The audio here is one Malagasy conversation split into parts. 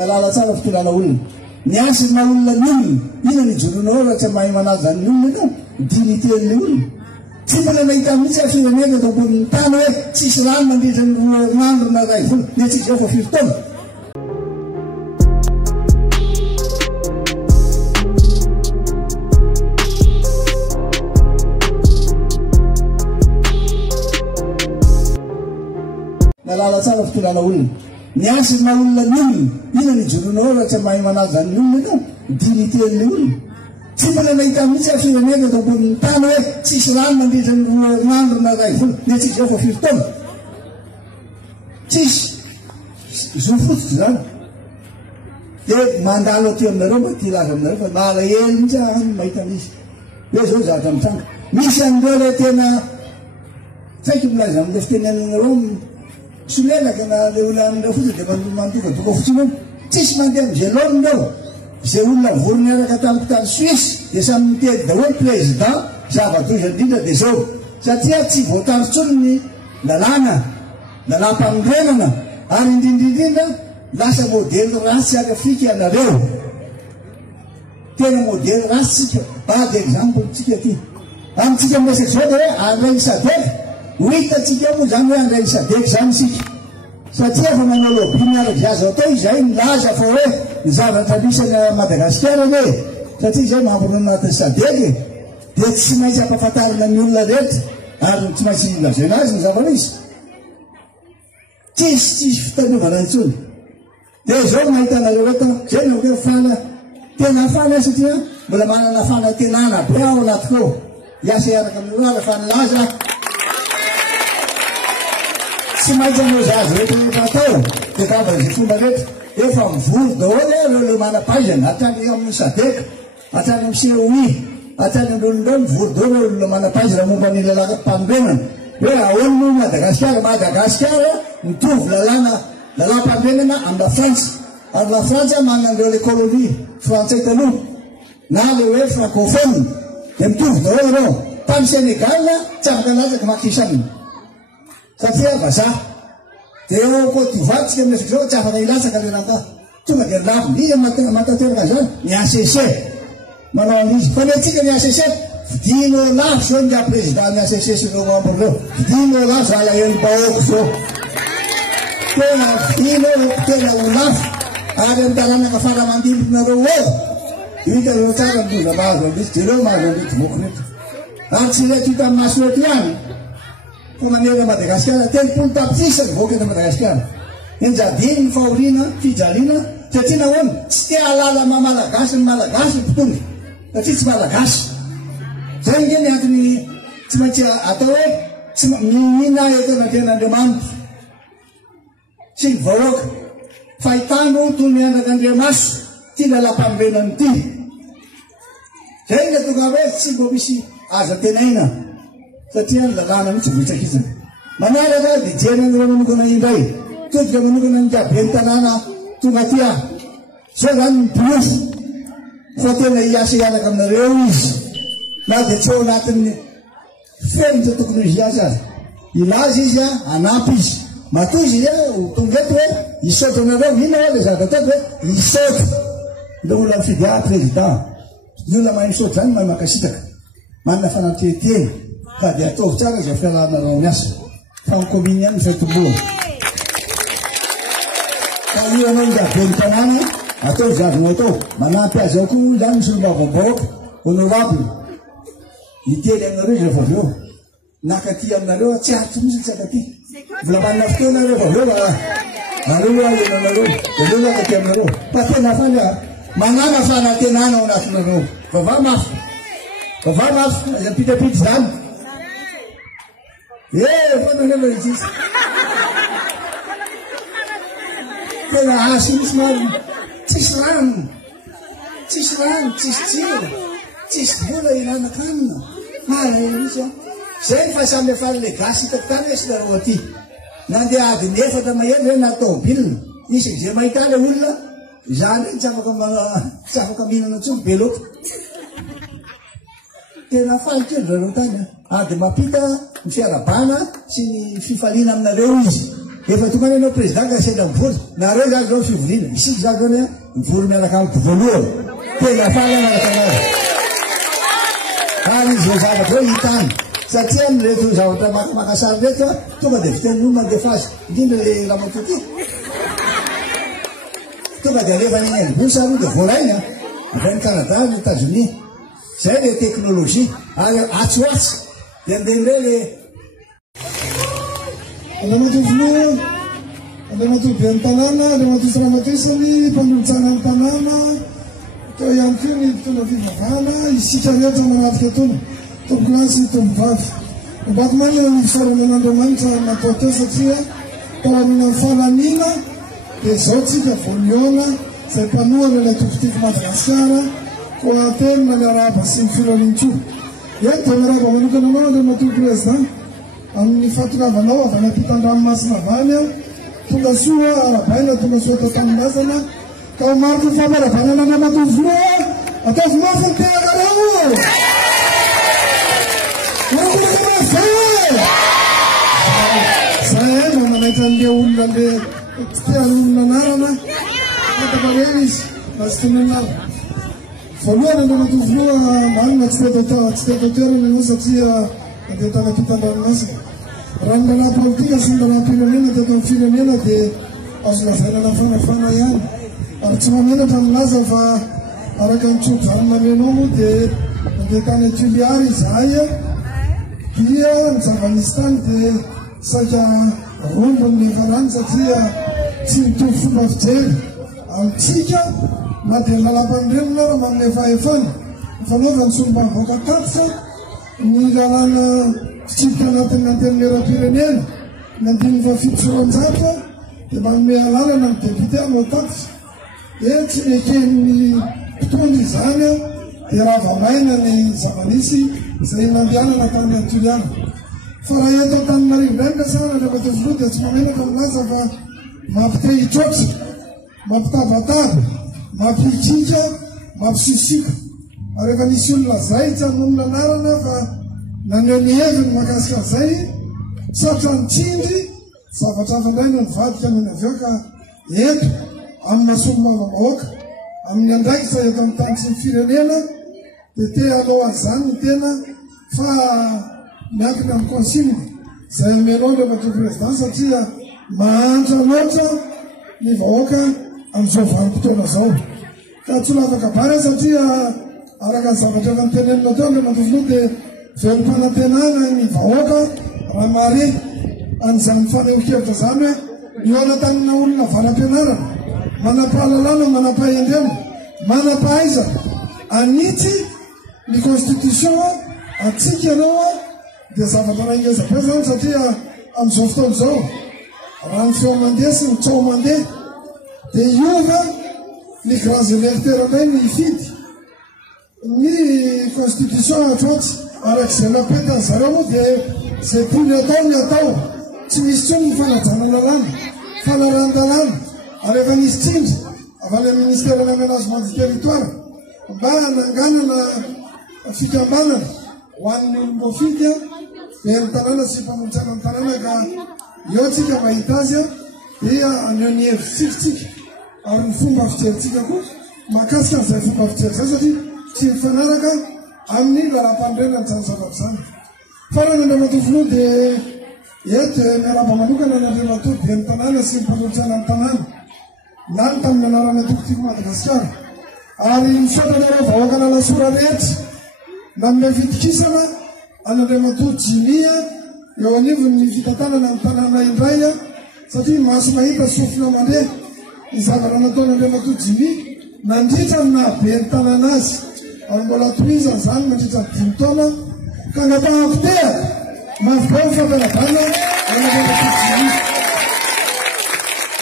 Nalala tsara fitonana olona. Ny asina olona ny olona, ina ny joronao raha tsy mahay manaja ny olona ka, dignité-ny olona. Tsy mbola nahita mihitsy firenena eto ambonin'ny tany hoe tsisy rano mandritra ny 2 andro na 2 vola, dia tsisy zao fa 5 taona. Nalala tsara fitonana olona. Ny asina olona ny olona, ina ny joronao raha tsy mahay manaja ny olona ka, dignité-ny olona. Tsy mbola nahita mihitsy firenena eto ambonin'ny tany hoe tsisy rano mandritra ny 2 andro na 2 vola, dia tsisy zao fa 5 taona. Tsisy zo fotsika zany. Dia mandalo aty aminareo mba ty laza aminareo fa malahelo mihitsy any mahita misy. Hoe zao zavatra mitranga. Misy andreo le tena tsy haiko milaza amin'ilay fitenenanareo solelaka na le olona amin'ireo fotsiny dia mandokadoka fotsiny hoe tsisy mandeha mivelona reo. Izay olona vorona araka tampitany Suisse dia samy mitety daholo président zava-doza indrindra dia zao. Satria tsy voatary tsony ny lalam-panorenana ary indrindrindrindra lasa modèle ratsy akafika ianareo. Tena modèle ratsy tsika. Bad exemple tsika ty. Amintsika miresaka zao dia hoe André Sadek. Ho hitatsika moa zany hoe André Sadek zany sika. Satria fa manao lobby miaraka zaza atao izay milaza fa hoe ny zavatra misy a Madagasikara ne. Satria izay mampinono anatin'ny Sadek dia tsy maintsy ampahafantarina ny olona rehetra ary tsy maintsy lazaina azy ny zava-misy. Tsisy fitaniovana intsony. Dia zao mahita anareo eto zay no hoe fana tena fana satria mbola manana fanantenana be ao anatiko ao. Iasa iaraka amin'io ary fa nilaza tsy maintsy anao zaza rehetra rehetra atao dia kava izay fomba rehetra efa mivory daholo ireo le manam-pahaizana hatrany amin'ny Sadeka, hatrany amin'ny COI, hatrany amin'olondreo mivory daholo olona manam-pahaizana momba ny lalam-panorenana hoe ahoana moa Madagasikara mitovy lalam-panorenana amin'ny la Frantsa ary la Frantsa manana an'ireo le kolonia frantsay taloha na le hoe francophone dia mitovy daholo ireo. Tamin'ny Sénégal tsy afaka latsaka makisany satria vazaha. Dia eo Côte d'Ivoire tsika miresaka zao tsy afaka ilatsaka le raha tonga dia lafo. Izy matateraka zany ny ACC manao an'izy. Fa ny antsika ny ACC vidinao lafo zao ny président ny ACC sy ireo membre reo. Vidinao lafo alahelo bahoaka zao. Tena vidinao tena ho lafo ary amin'ny talanaka fara-mandimbokinareo eo. Hitanareo tsara ny loza mahazo an'izy dia ireo mahazo an'izy voky rehetra. Ary tsy reto hita amin'ny maso reto ihany. Komanera Madagasikara 30 tapitrisa ny voky eto Madagasikara. Enjadiny ny fahoriana fijaliana satria nahoana tsy te halala mamalagasy ny malagasy ny mpitondra satria tsy malagasy. Zay nge ny antony tsy maintsy atao hoe tsy mihina eto anatrehan'Andriamanitra sy ny vahoaka fahitano toy ny andrak'Andriamaso ty lalam-panorenany ty. Zay ny tonga hoe tsy mbo misy aza tenaina satria ny lalàna mihitsy vitsakizana. Manaraka dia jena an'ireo manokana indray todika manokana ny jiaben'ny tanàna tonga ty aho. Zao zany ny pilofo fa tena hiasa hiaraka aminareo izy na dia tsy ao anatin'ny feritra tokony izy hiasa azy. Ilaza izy anampy izy. Matoy izy tonga eto hoe hisaotra anareo ina hoe le zavatra ataoko hoe hisaotra. Le olona mifidy président. Ny olona mahay misaotra zany mahay makasitaka. Manana fananteniteny. Fa dia ataovy tsara izay fialanareo miasa. Fa ny kominy ihany ny faitomboana. Fa io anao ny jaben'ny tanàna atao zavina atao. Manampy azy ao koa zany misy olom-bavam-bahoaka honorable. Hitely aminareo izy rehefa avy eo. Nakaty aminareo tsy aritra misy tsy akaty. Mbola manana fotoana rehefa avy eo nareo alenanareo. Dia reo nakaty aminareo. Fa tena fana manana fanantenana ao anatinareo. Vava mafy. Vava mafy. Ampitapity zany. Fananena izy. Tena asy misy maro. Tsisy rano, tsisy tsiro, tsisy vola ilanankanina. Malahelo mihitsy aho. Zay ny fahasamihafana le gasy hitako tany hoe sinareo aty. Nandeha adiny 4 maheno hoe natao bilina. Isy izay mahita le olona zany tsy afaka mihinana intsony be loatra. Tena faly kely rareo tany. Ady mampita ny fiarabana sy ny fifaliana aminareo izy. efa tonga anao président ka sendra mivory nareo zany zao fivoriana isika zany zany mivory miaraka amin'ny voalohany tena fala miaraka anazy ary izy zavatra hoe hitany satria rehefa zavatra makasary rehetra tonga dia fiteniny mandefa azy indrindra le ramatoty tonga dia alefa ny ambosy ary dia voalaina avy ny Canada ny États-Unis zay le teknôlôjia ary atsoatsy dia ndendre le Andamatoy be ny tanàna, andamatoy saramatesany, mpandrotsana ny tanàna, atao ihany koa ny mpitondra fivavahana, isika rehetra manatika etono, tombokilasy tombovavy. Mbatomany ny fisaronan'Andriamanitra natao teo satria tao amin'ny falanina dia izao tsika voaliona izay mpanohana ilay tompotiko Madagasikara koa tena ny araba sy ny filonintsoa. Eto dia miaraba manokana anao andamatoy président amin'ny fatoravanao avy anampitandranmasina vany a tonga soa arabaina tonga soa tao taminazana ka mariko ny famarabanana andamatoy voa ataovy mafy ny tenakareo zay mba manaitra an'le olona le tean'olona anarana atakareo izy na sy tenenara voalohany andamatoy voa manina tsy tetao toerana io satria andeha tanampitandranmasina raha ny lalà politika sy ny lalàm-pirenena teto amin'ny firenena dia azo lazainana fanafana ihany ary tsy mamenatra milaza fa araka ny tsoby zany namenao moa dia andeha tany Tuliary izahay dia ny zava-misy tany dia saika rombony ny farany satria tsy mitovy fomba fijery amintsika na dia ny lalam-pandrenona raha manome fahefana fanaovany solombavam-boaka tatsa ny lalàna fitsipika anatin'ny antenimera-pirenena nandininy fa fitosoran-jatra dia manome alalana ny depite anao tatsa dia tsy meken'ny mpitondry izany a dia raha vamaina ny zava-misy izay nandehanana tany Tuliary fa raha eto Antananarivo indray mikasana andamatoy voa dia tsy mamenatra milaza fa mampite hitrotra mampitabataba mampihitsika mampisisika ary efa nisy olona zay tsy hanomona anarana fa naneo ny heviny makasika zay satra nitsindry zavatra hafa indray no nivadika mena avy eo ka eto amin'ny mahasolomavamahoaka amin'ny andraikitra eto amin'ny tany sy ny firenena dia te hanao an'izany ny tena fa miankina amin'ny consigne izay amenao andamatoy président satria mahantra loatra ny vahoaka amin'izao vanim-potoana zao ka tsy lavaka bary satria araka ny zavatra efa nitenenina teo andamatoy voa dia velom-panantenana ny vahoaka raha mare an'izany faneho-kevitra zany hoe mioana-tanina olona valam-pianarana manam-pahalalana manam-pahendrena manam-pahaizana anitsy ny constitution atsika ianao dia zavatra raingeza-be zany satria amin'izao fotoana izao raha ny feo mandeha sy ny tsao mandeha dia iova ny grands électeurs indray ny fidy ny constitution atroatsy arak'izay napetany zareo moa dia zay tony atao ny atao tsy misy tsony ny fanajana lalàna fanaran-dalàna ary efa nisy tsindry avy any amin'ny ministère d'aménagement du territoire mba hananganana fikambanana ho an'ny olom-boafidy dia ny tanàna sy mpamontsana ny tanàna ka eo tsika mahita azy a dia aneo ny hevitsikytsika ary ny fomba fijeritsika koa makasika n'izay fomba fijery zay satria tsy mifanaraka amin'ny lalam-pandrenany zany zavatra zany farany andamatoy voa dia eto miaraba manokana ny andriamatoy be ny tanàna sy mpanotsana ny tanàna lany tamin'ny anarana tokotiko Madagasikara ary misotrana vahoaka nalasora rehetra nanome fitikisana an'andriamatoy Jimia eo anivony ny fitantanana ny tanàna indray a satria maso mahita sofina mandeha ny zavatra nataon'andriamatoy Jimia nandritra ny nahabe ny tanàna azy ary mbola toizany zany mandritra ny 5 taona ka natahako tea mavy be mifanarabana an'andriamatoy Jimia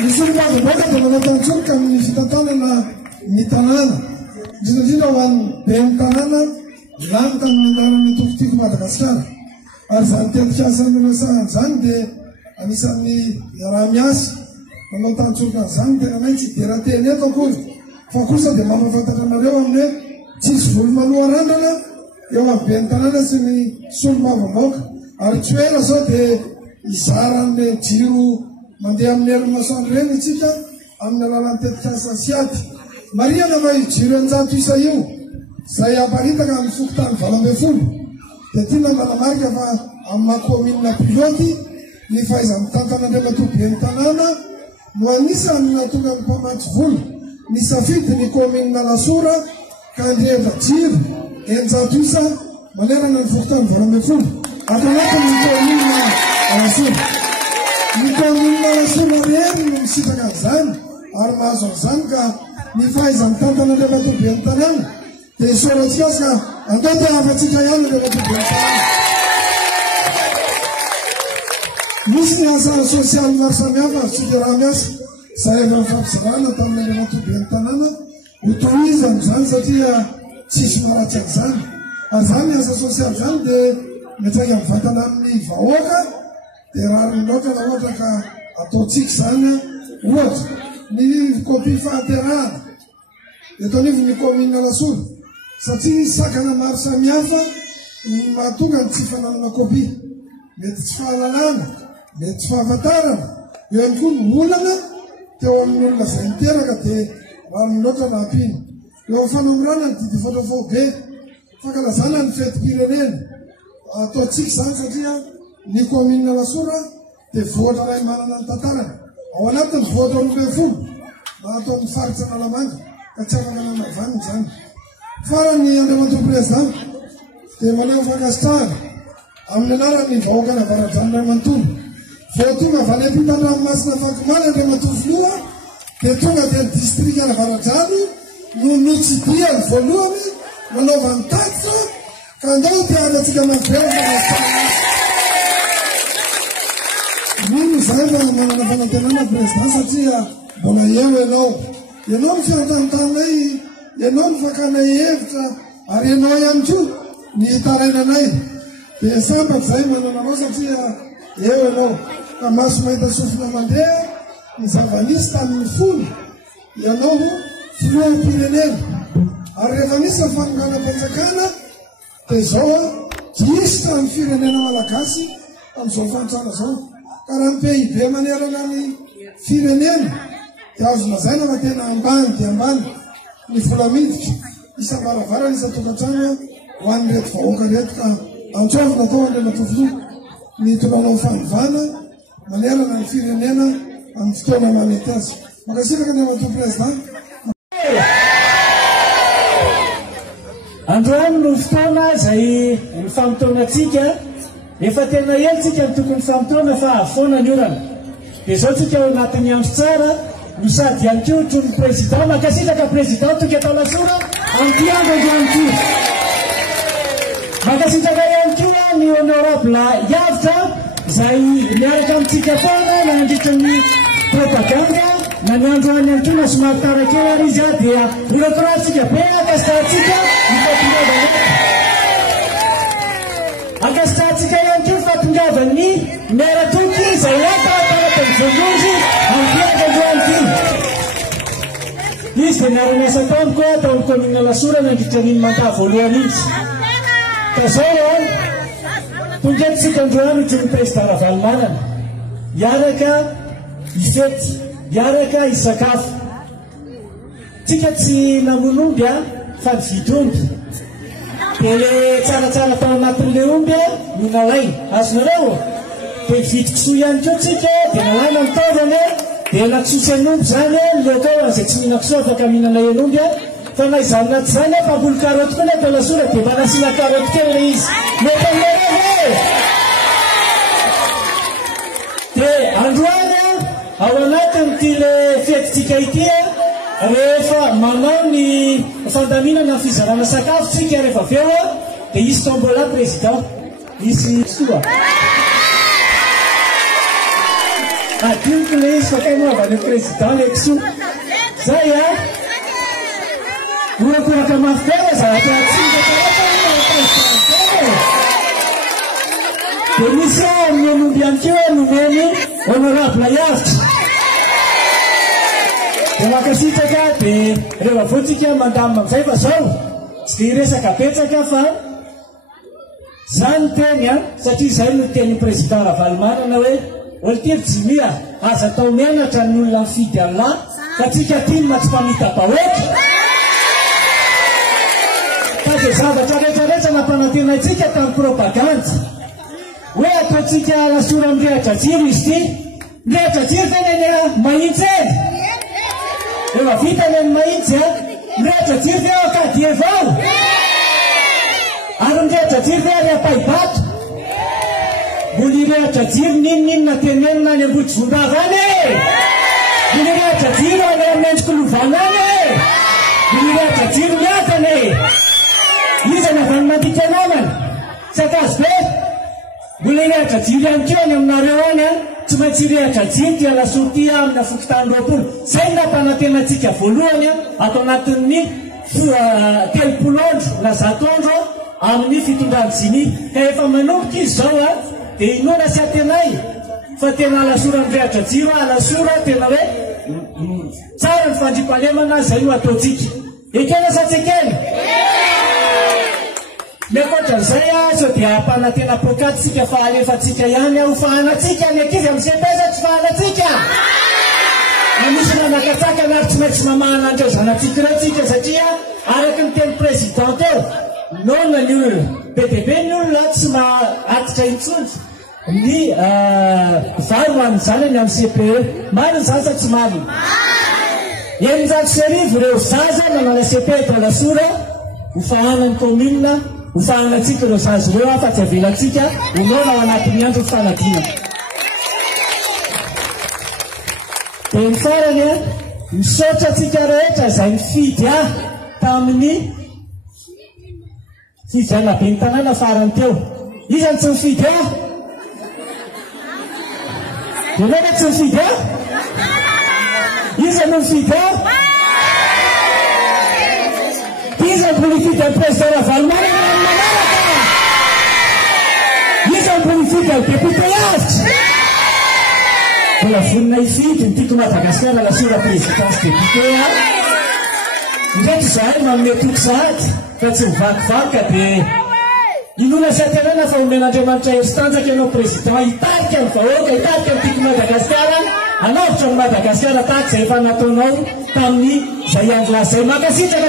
misy olomavoboaka dia manatantsonika amin'ny fitantanana ny tanàna indrindrandrindra ho an'ny be ny tanàna lany tamin'ny anarany tokotiko Madagasikara ary zany tetikasany miasahany zany dia anisan'ny raha miasa manao tantsoroka an'izany tena nay tsy dia raha teny eto akory fa kosa dia mampafantatra anareo amin'ny hoe tsisy volomaloha randrana eo amin'ny be ny tanàna sy ny solomavamaoka ary tsy ela zao dia izaran'le jiro mandeha amin'ny hery-masoandro reny itsika amin'ny alalan'ny tetikasa siady mariana va ijiro anjato isa io zay aparitaka amin'ny fokotany 20 dia tiana manamarika fa amin'ny mahakominina piloty ny fahaizany tantan'Andriamatoabe ny tanàna no anisany natonga ny mpamatsy vola ny safidy ny kominina Lasora ka andreva jiro enjato isa manerana ny fokotany 20 ato anatiny ny kominina Lasora. Ny kominina Lasora rery no misitaka an'izany ary mahazo an'izany ka ny fahaizany tantan'Andriamatoabe ny tanàna dia isaorantsika azy ka andao dia afatsika ihany Andriamatoabe ny tanàna. Misy ny asa sosialy maro samihafa azotsika raha miasa izay avy amin'ny fampizarana tamin'Andriamatoabe ny tanàna ho tohizany izany satria tsisy maratsy an'izany. Ary izany ny asa sosialy izany dia miatsaika mivantana amin'ny vahoaka dia raha loatra na ohatra ka ataontsika izany ohatra ny kopi fahaterahana eto anivo ny kominina Lasora satria sakana maro samihafa mahatonga ny tsy fananana kopi mety tsy fahalalana mety tsy fahafantarana eo ihany koa ny olana teo amin'ny olona izay miteraka dia maro loatra na ampiny eo fanamorana ny didi fotrafao be fankalazana ny fetim-pirenena ataontsika izany satria ny kominina Lasora dia voatra ray manana ny tantarana ao anatiny voatra 12 na atao amin'ny faritra Analamanga ka tsy afaka nanavaniny izany. Farany Andriamatoa Président dia manao fankasitrahana amin'ny anarany vahoaka navaradrano ray manontolo vao tonga avy any ampitan-dranomasina Vakomana Andriamatoa Filoha dia tonga dia ny distrika navaradrano no notsidiany voalohany manaovany tatitra ka andao dia antsika mavelona mino izay fa manana fanantenana président satria mbola eo ianao ny fiantantanay ianao ny fakanay hevitra ary ianao ihany koa ny tarainanay dia sambatra izay manana anao satria eo ianao ka maso mahita sofina mandeha ny zavanisy tamin'ny folo ianao filoham-pirenena ary rehefa misy fanonganam-panjakana dia izao disitra ny firenena malagasy amin'izao fantrana izao ka raha ny PIB manerana ny firenena dia azo lazaina fa tena ambany dia ambany ny vola miditra isam-baravarana isa-tokantrano ho an'ny reto vahoaka reto ka antsovina tao Andriamatoa Filoha ny tolanao fanovana manerana ny firenena amin'ny fotoana manety azy. Makasiraka Andriamatoa Président. Androany no fotoana izay mifampitoanatsika efa tena elitsika ny tokony fampitoana fa afoana ny orana dia izao tsika ao anatin'ny andro tsara no sady ihany koa tro ny président makasitraka président toka atao Lasora amin'ity andro androany ity makasitraka ihany koa ny honorable Yavitra izay miaraka amintsika foana na nandritra ny propaganda na ny androany ihany koa na somary tarakely ary izy dia mirekoratsika be akasitratsika akasitratsika ihany koa fahatongavany miaratoky izay atatarata'ny voalozy amin'ity androany ity izy dia niara-miasa tamiko tamin'ny kominina Lasora nandritra n'iny mandaha voalohany izy ka zao tonga tsika androany tsy ny président Ravalomanana iaraka ifety iaraka isakafo tsika tsy namon'omby fa nividy omby dia le tsaratsara tao anatin'le omby no nalay azonareo dia nividy kisoa ihany koa tsika dia nalana mitaovana dia natsosy an'omby zany leoko an'izay tsy mihina kisoa afaka mihinana en'omby fa na izany naty zany mpamboly karoty koa natao Lasora dia mba nasiana karoty kely le izy mety aminareo dia androany ao anatin'ity le fetitsika ity rehefa manao ny fandaminana ny fizarana sakafo tsika rehefa avy eo dia izy tombola président izy soa adiniko le izy fa kay moavany président le kisoa zay orakoraka mafy be zavatra dia misy amin'ny olomby ihany koa nomeny honorable Yavitra dia makasitraka dia rehefa voatsika mandamina amin'izay fa zao tsy dia resaka betsaka fa zany teny satria izay no teny président Ravalomanana hoe olotelo jimia aza tao mianatra ny olona mifidy an'lahy fa tsika tinona tsy mpamita-bahoaka ka dia zavatra rehetrarehetra nampanantenaitsika tamin'ny propaganda hoe ataotsika lasora mirehatra jiro izy ty mirehatra jiro tena eny mahitsy eny efa vita ny eny mahitsy a mirehatra jiro ve ao akady evao ary mirehatra jiro ve ary apaibato mbola irehatra jiro ninonina tenenina any Ambodivombava any mbola irehatra jiro any amin'ny endrikolovana any mbola irehatra jiro miatany iza na vany mandika namana sakazo be mbola irehatra jiro ihany keo any aminareo any tsy maintsy irehatra jiro dia lasoty amin'ny afokotany roapolo zay nampanantenantsika voalohany ato anatin'ny 30 andro na 100 andro amin'ny fitondran'ny jiny ka efa manomboka izy zao dia inona sy atenay fa tena alasora mirehatra jiro alasora tena hoe tsara ny fandrimpalemana zay no ataotsika ekena sa tsy ekena mekoatran'izay sao dia ampanantena pokatsika fa alefatsika ihany hofahanatsika ny ankizy amin'ny sepeza tsy fahanatsika misy nanakatsaka na tsy maintsy mamahana andreo zanatsika ireo tsika satria araky ny teny présidente eo nona ny olona be dia be ny olona tsy mahatitra intsony ny varo ho amin'ny zanany amin'ny CPE mariny zany sa tsy mariny eninjato sy arivo ireo zaza manala CPE eto alasora hofahanany commune hofahanatsika ireo zaza ireo fa tsy avelantsika honona ao anatin'ny andro fanadinana dia ny farany misaotra tsika rehetra izay mifidy tamin'ny fijana be ny tanàna farany teo izany tsy mifidy Renata tsy mifidy iza no mifidy iza ny politika ny président Ravalomanana manaraka iza ny politika ny député lavitra mbola vonina hifidy ny tiko Madagasikara lasora présidence député ndraiky zahay manome toky sahady fa tsy mivakivaky dia inona sy atenana fa omen'Andriamanitra heritanjaka ianao président hitarika ny vahoaka hitarika ny tiko Madagasikara hanovitra ny Madagasikara tahaka izay efa nataonao tamin'ny izay andro lasa izay makasitraka